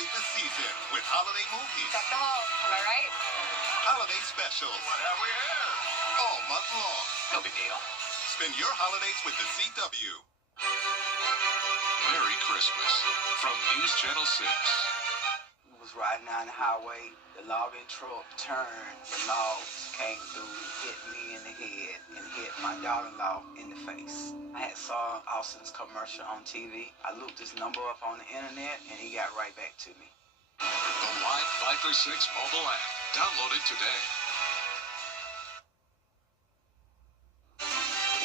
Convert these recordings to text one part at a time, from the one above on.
Celebrate the season with holiday movies. Deck the halls, am I right? Holiday specials. What have we here? All month long. No big deal. Spend your holidays with the CW. Merry Christmas from News Channel 6. Was riding down the highway, the logging truck turned, the logs came through, hit me in the head, and hit my daughter-in-law in the face. I had saw Austin's commercial on TV. I looked this number up on the internet, and he got right back to me. The Live 5 for 6 mobile app. Download it today.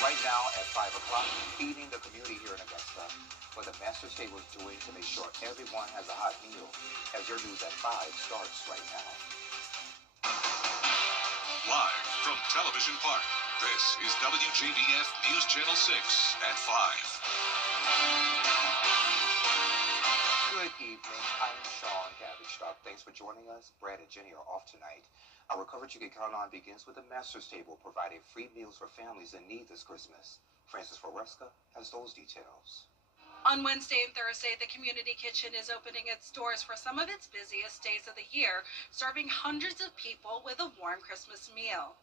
Right now at 5 o'clock, feeding the community here in Augusta, what the Master's Table is doing to make sure everyone has a hot meal, as your news at 5 starts right now. Live from Television Park, this is WJBF News Channel 6 at 5. Good evening. I'm Sean Cabbage. Thanks for joining us. Brad and Jenny are off tonight. Our coverage you can count on begins with the Master's Table, providing free meals for families in need this Christmas. Francis Foresca has those details. On Wednesday and Thursday, the Community Kitchen is opening its doors for some of its busiest days of the year, serving hundreds of people with a warm Christmas meal.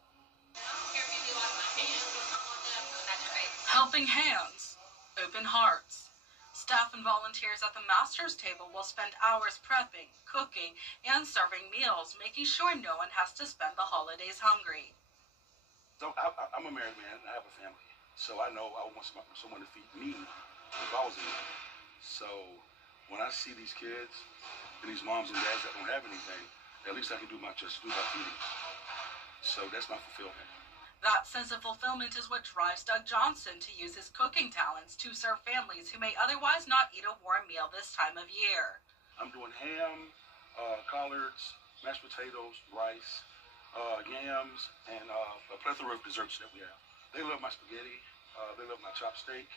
Helping hands, open hearts. Staff and volunteers at the Master's Table will spend hours prepping, cooking, and serving meals, making sure no one has to spend the holidays hungry. So I'm a married man. I have a family. So I know I want someone to feed me if I was a man. So when I see these kids and these moms and dads that don't have anything, at least I can do my feeding. So that's my fulfillment. That sense of fulfillment is what drives Doug Johnson to use his cooking talents to serve families who may otherwise not eat a warm meal this time of year. I'm doing ham, collards, mashed potatoes, rice, yams, and a plethora of desserts that we have. They love my spaghetti. They love my chopped steak.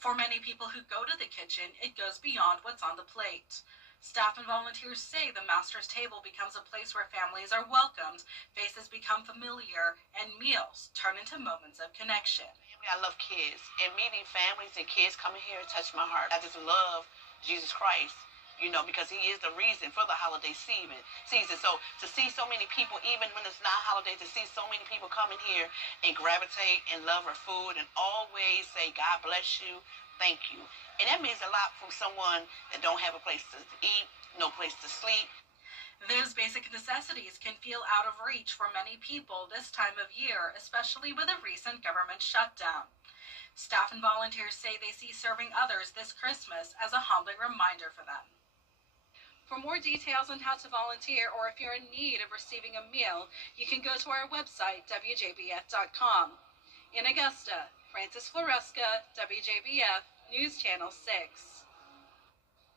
For many people who go to the kitchen, it goes beyond what's on the plate. Staff and volunteers say the Master's Table becomes a place where families are welcomed, faces become familiar, and meals turn into moments of connection. I love kids, and meeting families and kids coming here touched my heart. I just love Jesus Christ, because he is the reason for the holiday season. So to see so many people, even when it's not holiday, to see so many people coming here and gravitate and love our food and always say, God bless you, thank you. And that means a lot from someone that don't have a place to eat, no place to sleep. Those basic necessities can feel out of reach for many people this time of year, especially with a recent government shutdown. Staff and volunteers say they see serving others this Christmas as a humbling reminder for them. For more details on how to volunteer or if you're in need of receiving a meal, you can go to our website, WJBF.com. In Augusta, Francis Floresca, WJBF, News Channel 6.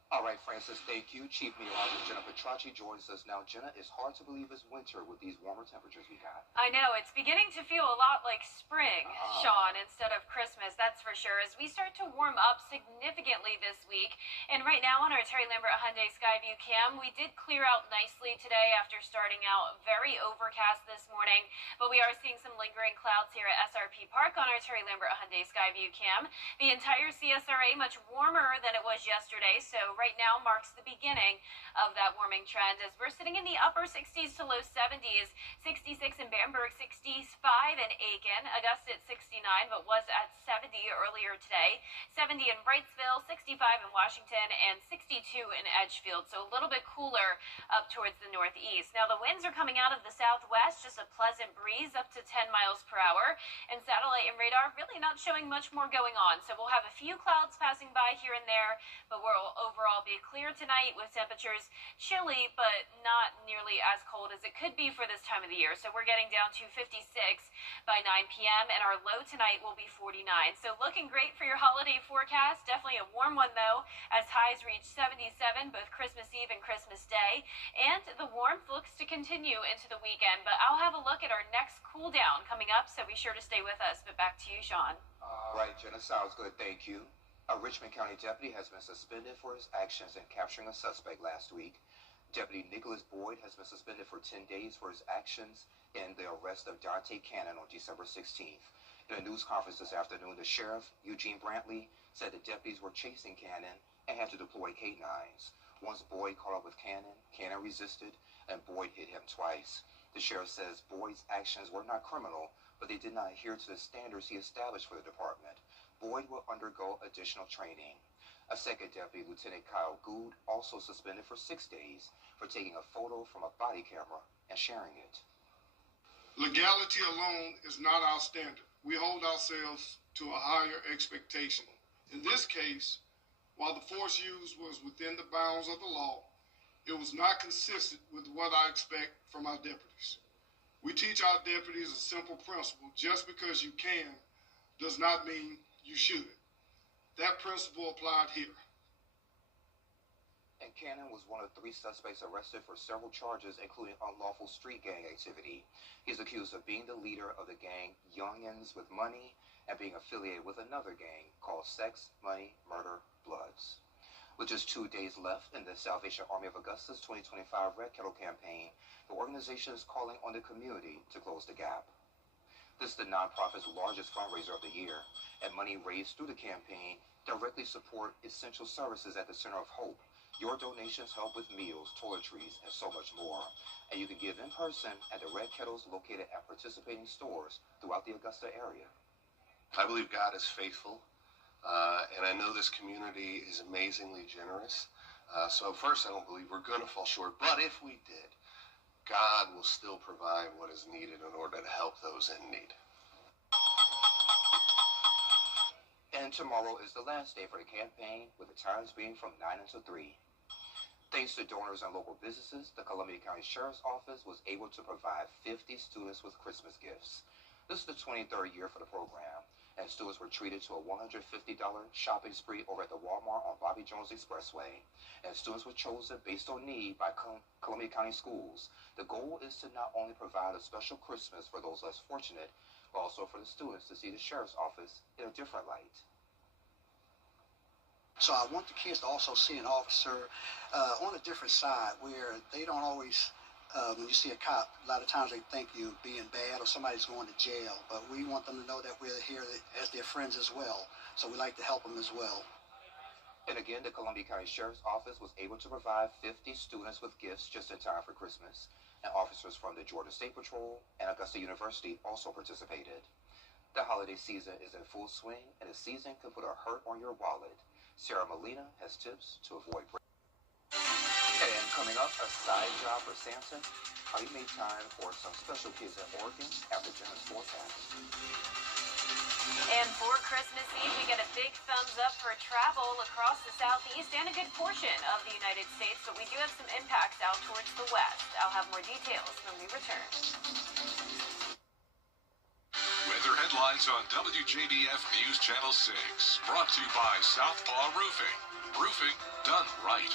All right, Francis, thank you. Chief Meteorologist Jenna Petracci joins us now. Jenna, it's hard to believe it's winter with these warmer temperatures we got. I know. It's beginning to feel a lot like spring, Sean, instead of Christmas, that's for sure, as we start to warm up significantly this week. And right now on our Terry Lambert Hyundai Skyview cam, we did clear out nicely today after starting out very overcast this morning. But we are seeing some lingering clouds here at SRP Park on our Terry Lambert Hyundai Skyview cam. The entire CSRA much warmer than it was yesterday, so right now marks the beginning of that warming trend as we're sitting in the upper 60s to low 70s. 66 in Bamberg, 65 in Aiken, Augusta at 69, but was at 70 earlier today. 70 in Wrightsville, 65 in Washington, and 62 in Edgefield. So a little bit cooler up towards the northeast. Now the winds are coming out of the southwest, just a pleasant breeze up to 10 miles per hour. And satellite and radar really not showing much more going on. So we'll have a few clouds passing by here and there, but we'll overall be clear tonight with temperatures chilly, but not nearly as cold as it could be for this time of the year. So we're getting down to 56 by 9 p.m. and our low tonight will be 49. So looking great for your holiday forecast. Definitely a warm one though, as highs reach 77 both Christmas Eve and Christmas Day. And the warmth looks to continue into the weekend, but I'll have a look at our next cool down coming up, so be sure to stay with us. But back to you, Sean. All right, Jenna, sounds good. Thank you. A Richmond County deputy has been suspended for his actions in capturing a suspect last week. Deputy Nicholas Boyd has been suspended for 10 days for his actions in the arrest of Dante Cannon on December 16th. In a news conference this afternoon, the sheriff, Eugene Brantley, said the deputies were chasing Cannon and had to deploy K-9s. Once Boyd caught up with Cannon, Cannon resisted, and Boyd hit him twice. The sheriff says Boyd's actions were not criminal, but they did not adhere to the standards he established for the department. Boyd will undergo additional training. A second deputy, Lieutenant Kyle Gould, also suspended for 6 days for taking a photo from a body camera and sharing it. Legality alone is not our standard. We hold ourselves to a higher expectation. In this case, while the force used was within the bounds of the law, it was not consistent with what I expect from our deputies. We teach our deputies a simple principle: just because you can does not mean you should. That principle applied here. And Cannon was one of 3 suspects arrested for several charges, including unlawful street gang activity. He's accused of being the leader of the gang Youngins with Money and being affiliated with another gang called Sex, Money, Murder, Bloods. With just 2 days left in the Salvation Army of Augusta's 2025 Red Kettle campaign, the organization is calling on the community to close the gap. This is the nonprofit's largest fundraiser of the year, and money raised through the campaign directly support essential services at the Center of Hope. Your donations help with meals, toiletries, and so much more. And you can give in person at the Red Kettles located at participating stores throughout the Augusta area. I believe God is faithful, and I know this community is amazingly generous. So first, I don't believe we're going to fall short, but if we did, God will still provide what is needed in order to help those in need. And tomorrow is the last day for the campaign, with the times being from 9 until 3. Thanks to donors and local businesses, the Columbia County Sheriff's Office was able to provide 50 students with Christmas gifts. This is the 23rd year for the program, and students were treated to a $150 shopping spree over at the Walmart on Bobby Jones Expressway. And students were chosen based on need by Columbia County schools. The goal is to not only provide a special Christmas for those less fortunate, but also for the students to see the Sheriff's Office in a different light. So I want the kids to also see an officer on a different side, where they don't always, when you see a cop, a lot of times they think you're being bad or somebody's going to jail. But we want them to know that we're here as their friends as well. So we like to help them as well. And again, the Columbia County Sheriff's Office was able to provide 50 students with gifts just in time for Christmas. And officers from the Georgia State Patrol and Augusta University also participated. The holiday season is in full swing, and the season can put a hurt on your wallet. Sarah Molina has tips to avoid break. And coming up, a side job for Samson. How he made time for some special kids in Oregon after Jenna's forecast. And for Christmas Eve, we get a big thumbs up for travel across the southeast and a good portion of the United States, but we do have some impacts out towards the west. I'll have more details when we return. Weather headlines on WJBF News Channel 6. Brought to you by Southpaw Roofing. Roofing done right.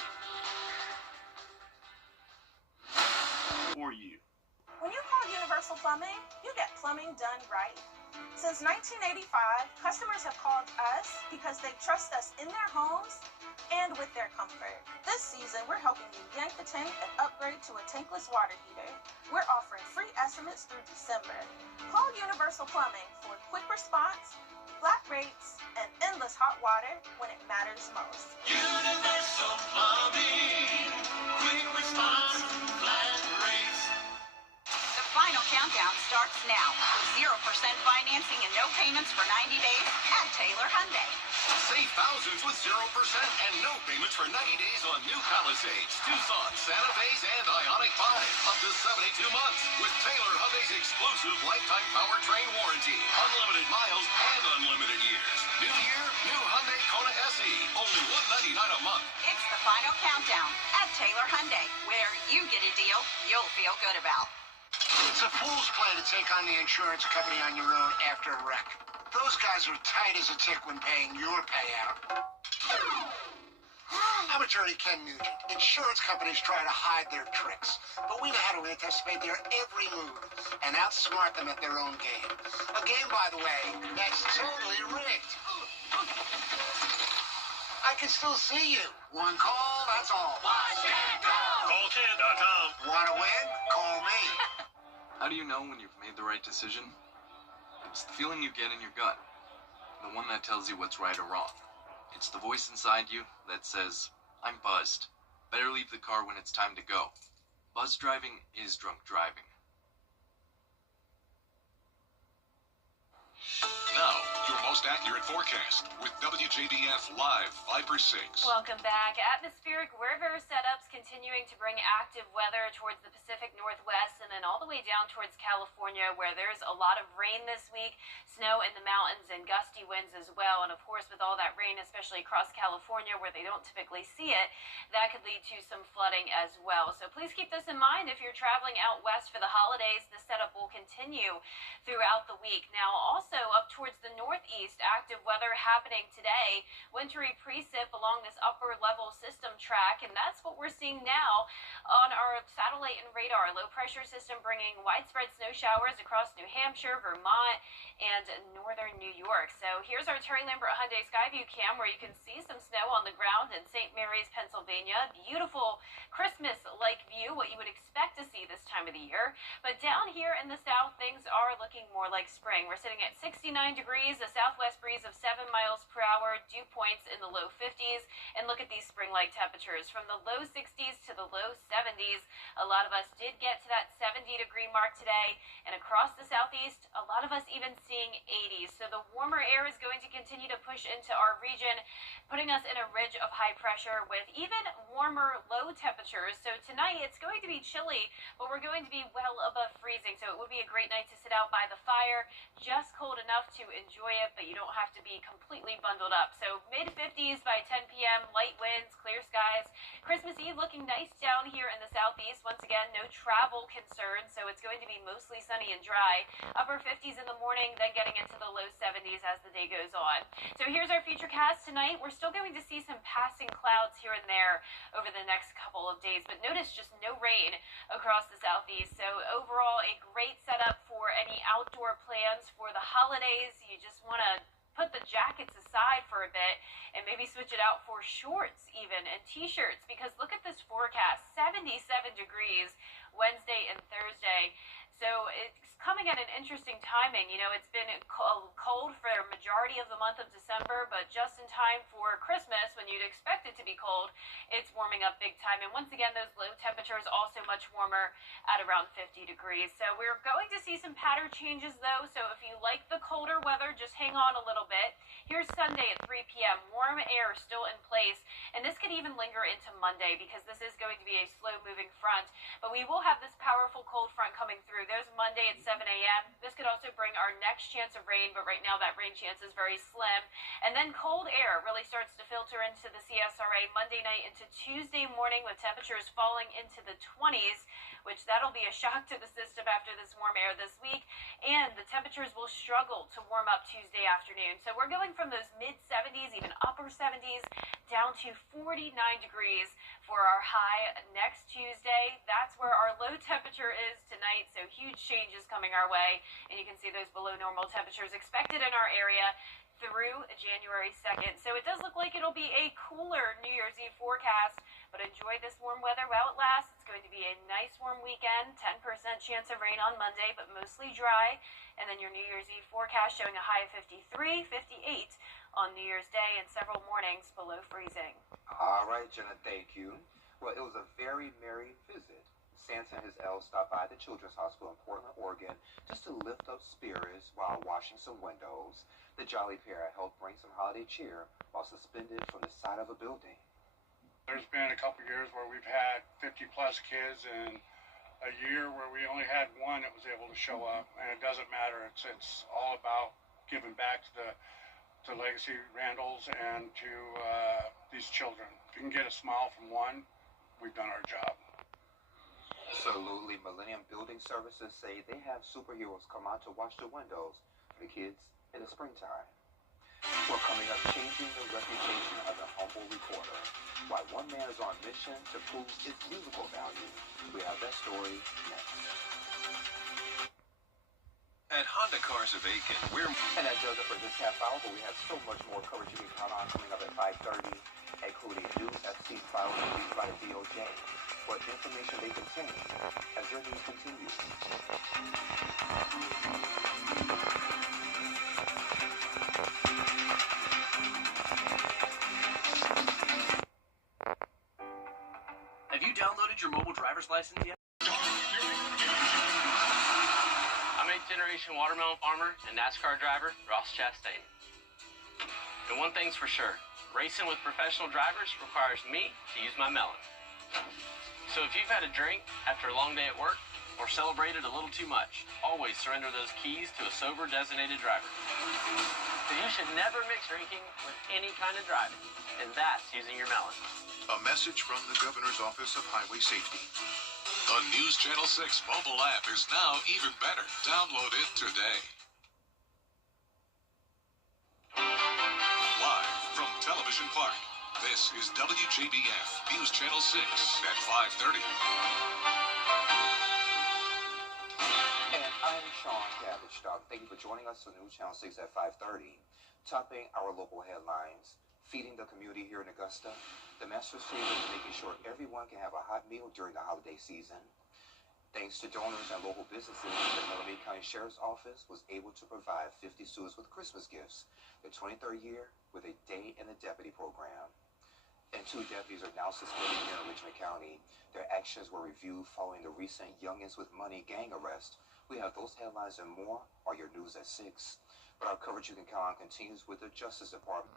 For you. When you call Universal Plumbing, you get plumbing done right. Since 1985, customers have called us because they trust us in their homes and with their comfort. This season, we're helping you yank the tank and upgrade to a tankless water heater. We're offering free estimates through December. Call Universal Plumbing for quick response, flat rates, and endless hot water when it matters most. Universal Plumbing, quick response, flat rates. The final countdown starts now with 0% financing and no payments for 90 days at Taylor Hyundai. Save thousands with 0% and no payments for 90 days on new Palisades, Tucson, Santa Fe's, and Ioniq 5. Up to 72 months with Taylor Hyundai's exclusive lifetime powertrain warranty. Unlimited miles and unlimited years. New year, new Hyundai Kona SE. Only $199 a month. It's the final countdown at Taylor Hyundai, where you get a deal you'll feel good about. It's a fool's play to take on the insurance company on your own after a wreck. Those guys are tight as a tick when paying your payout. I'm attorney Ken Nugent. Insurance companies try to hide their tricks, but we know how to anticipate their every move and outsmart them at their own game. A game, by the way, that's totally rigged. I can still see you. One call, that's all. Watch it go! CallKen.com. Want to win? Call me. How do you know when you've made the right decision? It's the feeling you get in your gut, the one that tells you what's right or wrong. It's the voice inside you that says, I'm buzzed. Better leave the car when it's time to go. Buzz driving is drunk driving. Now, your most accurate forecast with WJBF Live 5/6. Welcome back. Atmospheric river setups continuing to bring active weather towards the Pacific Northwest and then all the way down towards California, where there's a lot of rain this week, snow in the mountains and gusty winds as well. And of course, with all that rain, especially across California where they don't typically see it, that could lead to some flooding as well. So please keep this in mind if you're traveling out west for the holidays. The setup will continue throughout the week. Now, also up towards the northeast, active weather happening today. Wintry precip along this upper level system track, and that's what we're seeing now on our satellite and radar. Low pressure system bringing widespread snow showers across New Hampshire, Vermont, and northern New York. So here's our Terry Lambert Hyundai Skyview cam where you can see some snow on the ground in St. Mary's, Pennsylvania. Beautiful Christmas-like view, what you would expect to see this time of the year. But down here in the south, things are looking more like spring. We're sitting at 69 degrees, a southwest breeze of 7 miles per hour, dew points in the low 50s, and look at these spring-like temperatures from the low 60s to the low 70s. A lot of us did get to that 70-degree mark today, and across the southeast, a lot of us even seeing 80s. So the warmer air is going to continue to push into our region, putting us in a ridge of high pressure with even warmer low temperatures. So tonight it's going to be chilly, but we're going to be well above freezing. So it would be a great night to sit out by the fire, just cold enough to enjoy it, but you don't have to be completely bundled up. So mid-50s by 10 p.m., light winds, clear skies. Christmas Eve looking nice down here in the southeast. Once again, no travel concerns, so it's going to be mostly sunny and dry. Upper 50s in the morning, then getting into the low 70s as the day goes on. So here's our futurecast tonight. We're still going to see some passing clouds here and there over the next couple of days, but notice just no rain across the southeast. So overall, a great setup for any outdoor plans for the holidays. You just want to put the jackets aside for a bit and maybe switch it out for shorts even and t-shirts, because look at this forecast, 77 degrees Wednesday and Thursday. So it's coming at an interesting timing. You know, it's been cold for a majority of the month of December, but just in time for Christmas, when you'd expect it to be cold, it's warming up big time. And once again, those low temperatures also much warmer at around 50 degrees. So we're going to see some pattern changes, though. So if you like the colder weather, just hang on a little bit. Here's Sunday at 3 p.m. Warm air still in place, and this could even linger into Monday because this is going to be a slow-moving front. But we will have this powerful cold front coming through. There's Monday at 7 a.m. This could also bring our next chance of rain, but right now that rain chance is very slim. And then cold air really starts to filter into the CSRA Monday night into Tuesday morning with temperatures falling into the 20s, which that'll be a shock to the system after this warm air this week. And the temperatures will struggle to warm up Tuesday afternoon. So we're going from those mid-70s, even upper 70s, down to 49 degrees for our high next Tuesday. That's where our low temperature is tonight, so huge changes coming our way. And you can see those below normal temperatures expected in our area through January 2nd. So it does look like it'll be a cooler New Year's Eve forecast, but enjoy this warm weather while it lasts. It's going to be a nice warm weekend, 10% chance of rain on Monday, but mostly dry. And then your New Year's Eve forecast showing a high of 53, 58 on New Year's Day and several mornings below freezing. All right, Jenna, thank you. Well, it was a very merry visit. Santa and his elves stopped by the Children's Hospital in Portland, Oregon, just to lift up spirits while washing some windows. The jolly pair helped bring some holiday cheer while suspended from the side of a building. There's been a couple years where we've had 50-plus kids, and a year where we only had one that was able to show up. And it doesn't matter. It's all about giving back to Legacy Randalls and to these children. If you can get a smile from one, we've done our job. Absolutely. Millennium Building Services say they have superheroes come out to wash the windows for the kids in the springtime. Well, coming up, changing the reputation of the humble recorder. Why one man is on mission to prove its musical value. We have that story next. At Honda Cars of Aiken, we're... And that does it for this half hour, but we have so much more coverage you can count on coming up at 5:30, including new FC files released by the DOJ. What information they contain as their news continues. Have you downloaded your mobile driver's license yet? I'm 8th-generation watermelon farmer and NASCAR driver Ross Chastain. And one thing's for sure, racing with professional drivers requires me to use my melon. So if you've had a drink after a long day at work or celebrated a little too much, always surrender those keys to a sober designated driver. So you should never mix drinking with any kind of driving, and that's using your melon. A message from the Governor's Office of Highway Safety. The News Channel 6 mobile app is now even better. Download it today. Live from Television Park, this is WJBF News Channel 6 at 5:30. And I'm Sean Davidstock. Thank you for joining us for News Channel 6 at 5:30. Topping our local headlines. Feeding the community here in Augusta. The Master Street is making sure everyone can have a hot meal during the holiday season. Thanks to donors and local businesses, the Miami County Sheriff's Office was able to provide 50 students with Christmas gifts, the 23rd year with a Day in the Deputy program. And 2 deputies are now suspended here in Richmond County. Their actions were reviewed following the recent Youngins with Money gang arrest. We have those headlines and more on your news at 6. But our coverage you can count on continues with the Justice Department.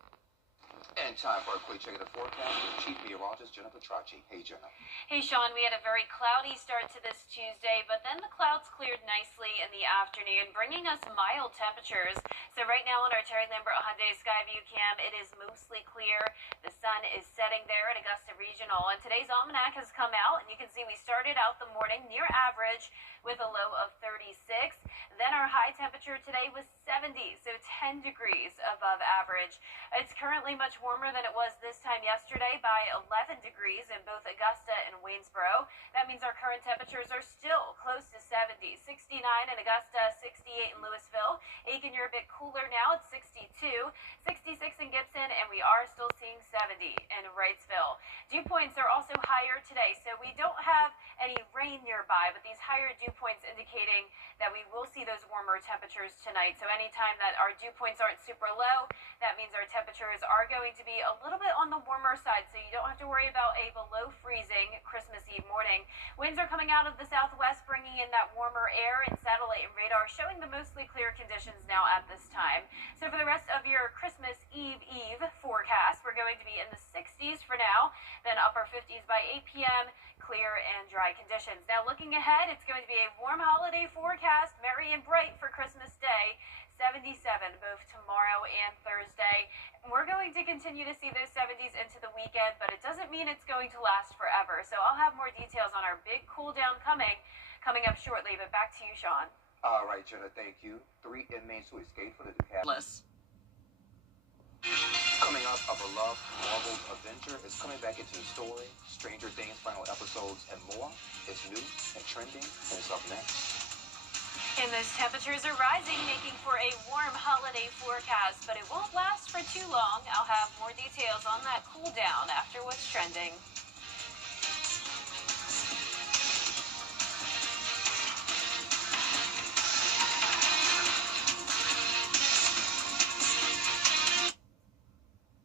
And time for a quick check of the forecast with Chief Meteorologist Jenna Petracci. Hey, Jenna. Hey, Sean, we had a very cloudy start to this Tuesday, but then the clouds cleared nicely in the afternoon, bringing us mild temperatures. So right now on our Terry Lambert Hyundai Skyview cam, it is mostly clear. The sun is setting there at Augusta Regional, and today's almanac has come out, and you can see we started out the morning near average with a low of 36. Then our high temperature today was 70, so 10 degrees above average. It's currently much warmer than it was this time yesterday by 11 degrees in both Augusta and Waynesboro. That means our current temperatures are still close to 70. 69 in Augusta, 68 in Louisville. Aiken, you're a bit cooler now. It's 62. 66 in Gibson, and we are still seeing 70 in Wrightsville. Dew points are also higher today, so we don't have any rain nearby, but these higher dew points indicating that we will see those warmer temperatures tonight. So anytime that our dew points aren't super low, that means our temperatures are going to be a little bit on the warmer side, so you don't have to worry about a below freezing Christmas Eve morning. Winds are coming out of the southwest, bringing in that warmer air, and satellite and radar showing the mostly clear conditions now at this time. So for the rest of your Christmas Eve forecast, we're going to be in the 60s for now, then upper 50s by 8 p.m., clear and dry conditions. Now looking ahead, it's going to be a warm holiday forecast, merry and bright for Christmas Day. 77 both tomorrow and Thursday. And we're going to continue to see those 70s into the weekend, but it doesn't mean it's going to last forever. So I'll have more details on our big cool down coming up shortly. But back to you, Sean. All right, Jenna, thank you. 3 inmates who escaped from the Bliss. Coming up, a beloved Marvel's Avenger is coming back into the story. Stranger Things final episodes and more. It's new and trending, and it's up next. And those temperatures are rising, making for a warm holiday forecast, but it won't last for too long. I'll have more details on that cool down after what's trending.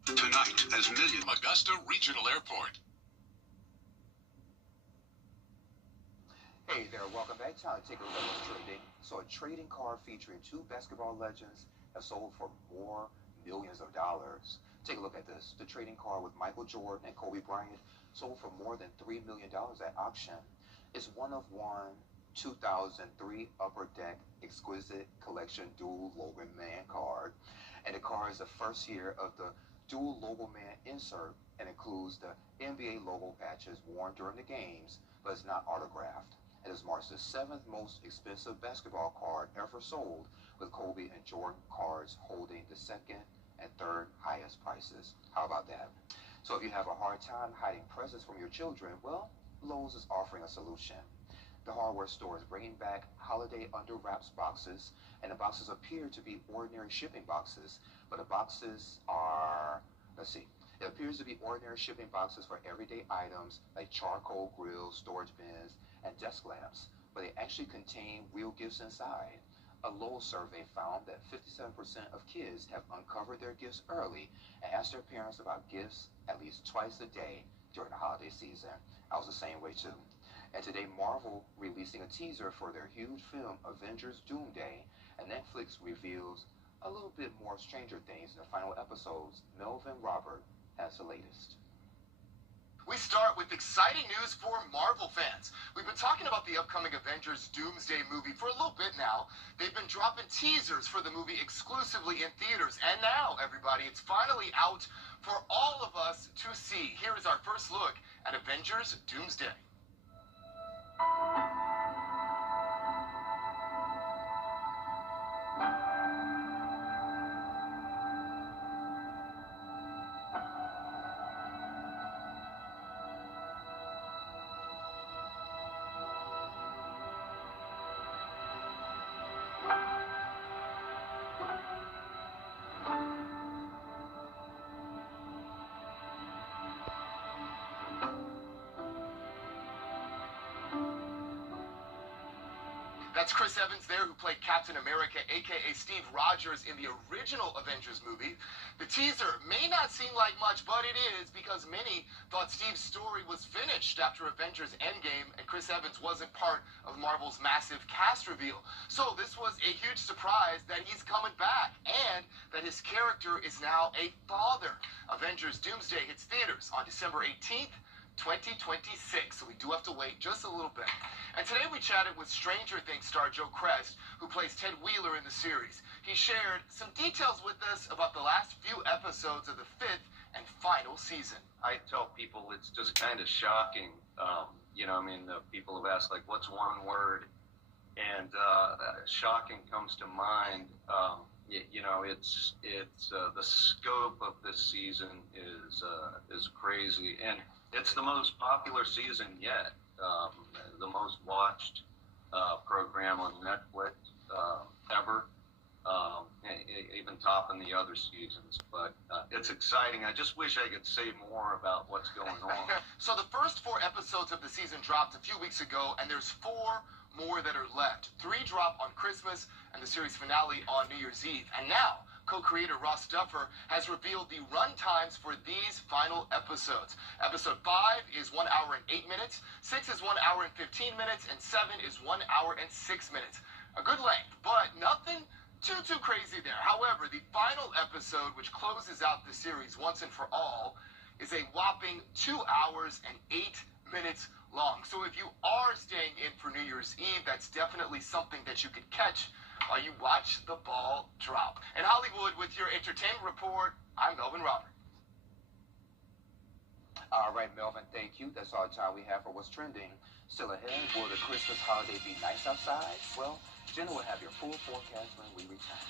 Tonight, as Augusta Regional Airport. Hey there, welcome back. Time to take a look at what's trading. So a trading card featuring 2 basketball legends has sold for more millions of dollars. Take a look at this. The trading card with Michael Jordan and Kobe Bryant sold for more than $3 million at auction. It's one of one 2003 Upper Deck Exquisite Collection Dual Logo Man card. And the card is the first year of the Dual Logo Man insert and includes the NBA logo patches worn during the games, but it's not autographed. It is marked the 7th most expensive basketball card ever sold, with Kobe and Jordan cards holding the 2nd and 3rd highest prices. How about that? So if you have a hard time hiding presents from your children, well, Lowe's is offering a solution. The hardware store is bringing back holiday under wraps boxes, and the boxes appear to be ordinary shipping boxes, but the boxes are, it appears to be ordinary shipping boxes for everyday items like charcoal grills, storage bins, and desk lamps, but they actually contain real gifts inside. A Lowe's survey found that 57% of kids have uncovered their gifts early and asked their parents about gifts at least twice a day during the holiday season. I was the same way too. And today, Marvel releasing a teaser for their huge film, Avengers Doomsday, and Netflix reveals a little bit more Stranger Things in the final episodes. Melvin Robert has the latest. We start with exciting news for Marvel fans. We've been talking about the upcoming Avengers Doomsday movie for a little bit now. They've been dropping teasers for the movie exclusively in theaters. And now, everybody, it's finally out for all of us to see. Here is our first look at Avengers Doomsday. That's Chris Evans there, who played Captain America, a.k.a. Steve Rogers, in the original Avengers movie. The teaser may not seem like much, but it is, because many thought Steve's story was finished after Avengers Endgame, and Chris Evans wasn't part of Marvel's massive cast reveal. So this was a huge surprise that he's coming back, and that his character is now a father. Avengers Doomsday hits theaters on December 18th. 2026, so we do have to wait just a little bit. And today we chatted with Stranger Things star Joe Crest, who plays Ted Wheeler in the series. He shared some details with us about the last few episodes of the 5th and final season. I tell people it's just kind of shocking. People have asked, like, what's one word? And shocking comes to mind. It's the scope of this season is crazy, and it's the most popular season yet, the most watched program on Netflix ever, even topping the other seasons. But it's exciting. I just wish I could say more about what's going on. So the first 4 episodes of the season dropped a few weeks ago, and there's 4 more that are left. 3 drop on Christmas, and the series finale on New Year's Eve. And now, co-creator Ross Duffer has revealed the run times for these final episodes. Episode 5 is 1 hour and 8 minutes, 6 is 1 hour and 15 minutes, and 7 is 1 hour and 6 minutes. A good length, but nothing too crazy there. However, the final episode, which closes out the series once and for all, is a whopping 2 hours and 8 minutes long. So if you are staying in for New Year's Eve, that's definitely something that you could catch while you watch the ball drop. In Hollywood, with your entertainment report, I'm Melvin Robert. All right, Melvin, thank you. That's all the time we have for What's Trending. Still ahead, will the Christmas holiday be nice outside? Well, Jenna will have your full forecast when we return.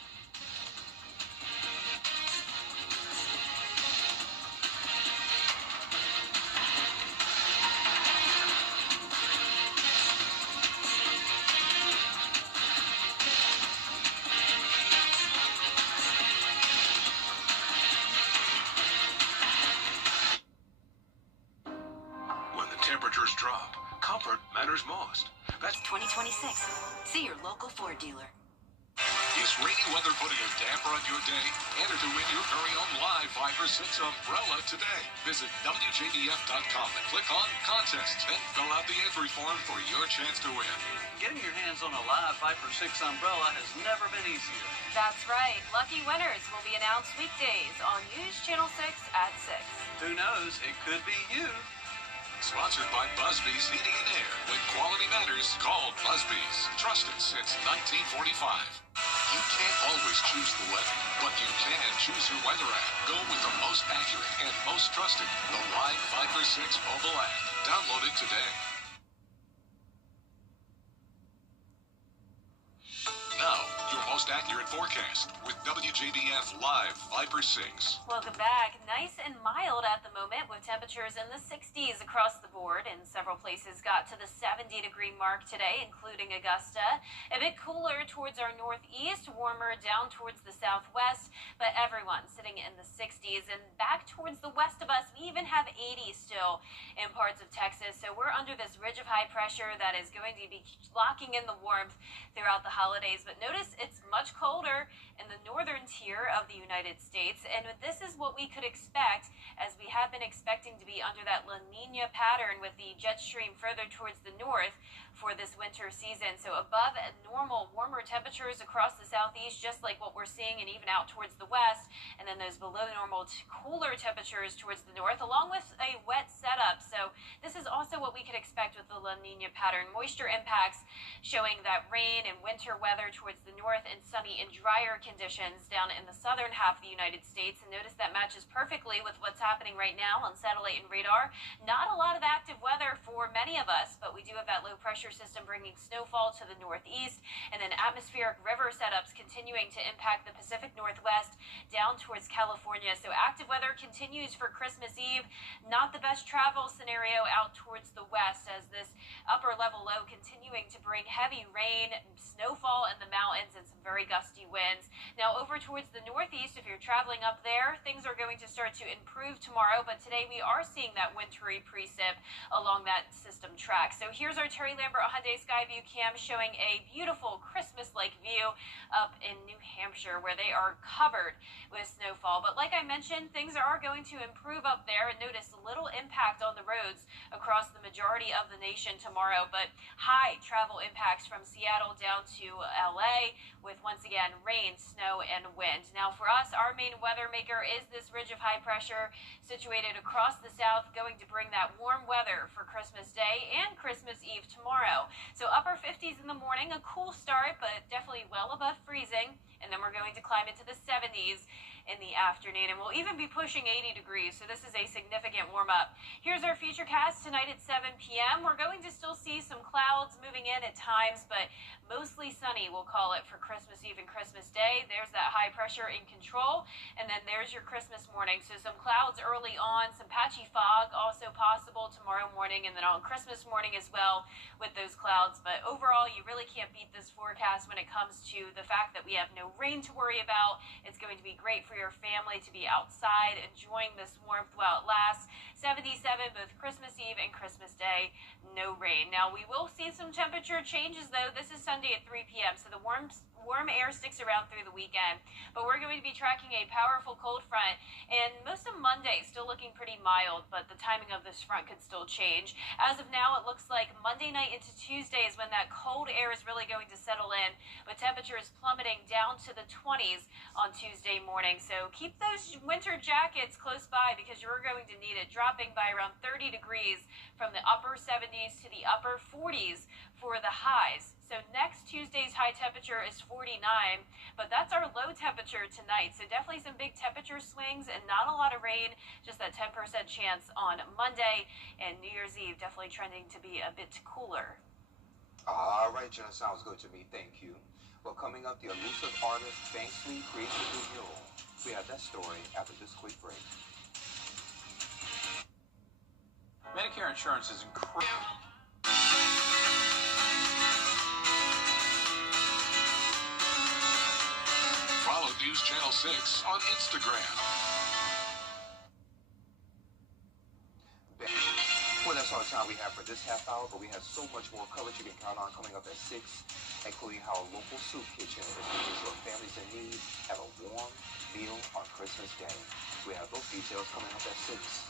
Temperatures drop. Comfort matters most. That's 2026. See your local Ford dealer. Is rainy weather putting a damper on your day? Enter to win your very own live 5 for 6 umbrella today. Visit WJBF.com and click on Contests. Then fill out the entry form for your chance to win. Getting your hands on a live 5 for 6 umbrella has never been easier. That's right. Lucky winners will be announced weekdays on News Channel 6 at 6. Who knows? It could be you. Sponsored by Busby's Heating and Air. When quality matters, call Busby's. Trusted since 1945. You can't always choose the weather, but you can choose your weather app. Go with the most accurate and most trusted, the Live 5 for 6 mobile app. Download it today. Now, your most accurate forecast with WJBF Live 5 for 6. Welcome back. Nice and mild at the moment with temperatures in the 60s across the board, and several places got to the 70-degree mark today, including Augusta. A bit cooler towards our northeast, warmer down towards the southwest, but everyone sitting in the 60s. And back towards the west of us, we even have 80 still in parts of Texas. So we're under this ridge of high pressure that is going to be locking in the warmth throughout the holidays. But notice it's much colder in the northern tier of the United States, and this is what we could expect, as we have been expecting to be under that La Nina pattern with the jet stream further towards the north for this winter season. So above normal warmer temperatures across the southeast, just like what we're seeing, and even out towards the west, and then those below normal cooler temperatures towards the north, along with a wet setup. So this is also what we could expect with the La Nina pattern. Moisture impacts showing that rain and winter weather towards the north, and sunny and drier conditions down in the southern half of the United States. And notice that matches perfectly with what's happening right now on satellite and radar. Not a lot of active weather for many of us, but we do have that low pressure system bringing snowfall to the northeast, and then atmospheric river setups continuing to impact the Pacific Northwest down towards California. So active weather continues for Christmas Eve. Not the best travel scenario out towards the west, as this upper level low continuing to bring heavy rain, snowfall in the mountains, and some very gusty winds. Now over towards the northeast, if you're traveling up there, things are going to start to improve tomorrow, but today we are seeing that wintry precip along that system track. So here's our Terry Lambert Hyundai Skyview cam showing a beautiful Christmas-like view up in New Hampshire, where they are covered with snowfall. But like I mentioned, things are going to improve up there, and notice little impact on the roads across the majority of the nation tomorrow, but high travel impacts from Seattle down to LA, with once again rain, snow, and wind. Now for us, our main weather maker is this ridge of high pressure situated across the south, going to bring that warm weather for Christmas Day and Christmas Eve tomorrow. So upper 50s in the morning, a cool start, but definitely well above freezing. And then we're going to climb into the 70s in the afternoon, and we'll even be pushing 80 degrees, so this is a significant warm-up. Here's our future cast tonight at 7 p.m. We're going to still see some clouds moving in at times, but mostly sunny, we'll call it, for Christmas Eve and Christmas Day. There's that high pressure in control, and then there's your Christmas morning. So some clouds early on, some patchy fog also possible tomorrow morning, and then on Christmas morning as well with those clouds. But overall, you really can't beat this forecast when it comes to the fact that we have no rain to worry about. It's going to be great for your family to be outside enjoying this warmth while it lasts. 77 both Christmas Eve and Christmas Day, no rain. Now we will see some temperature changes though. This is Sunday at 3 p.m. so the warm air sticks around through the weekend, but we're going to be tracking a powerful cold front, and most of Monday still looking pretty mild, but the timing of this front could still change. As of now, it looks like Monday night into Tuesday is when that cold air is really going to settle in, but temperatures plummeting down to the 20s on Tuesday morning. So keep those winter jackets close by, because you're going to need it, dropping by around 30 degrees from the upper 70s to the upper 40s for the highs. So next Tuesday's high temperature is 49, but that's our low temperature tonight. So definitely some big temperature swings and not a lot of rain, just that 10% chance on Monday, and New Year's Eve definitely trending to be a bit cooler. All right, Jenna, sounds good to me. Thank you. Well, coming up, the elusive artist Banksley creates a new mural. We have that story after this quick break. Medicare insurance is incredible. Follow News Channel 6 on Instagram. Well, that's all the time we have for this half hour, but we have so much more coverage you can count on coming up at 6, including how a local soup kitchen is making sure families in need have a warm meal on Christmas Day. We have those details coming up at 6.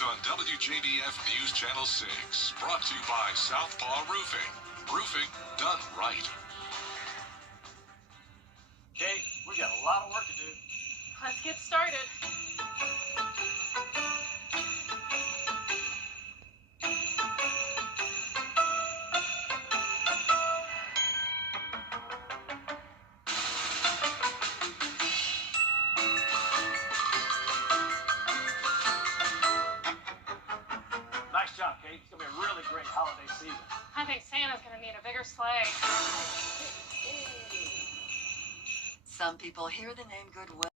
On WJBF News Channel 6, brought to you by Southpaw Roofing. Roofing done right. Okay, we got a lot of work to do. Let's get started. I think Santa's gonna need a bigger sleigh. Some people hear the name Goodwill.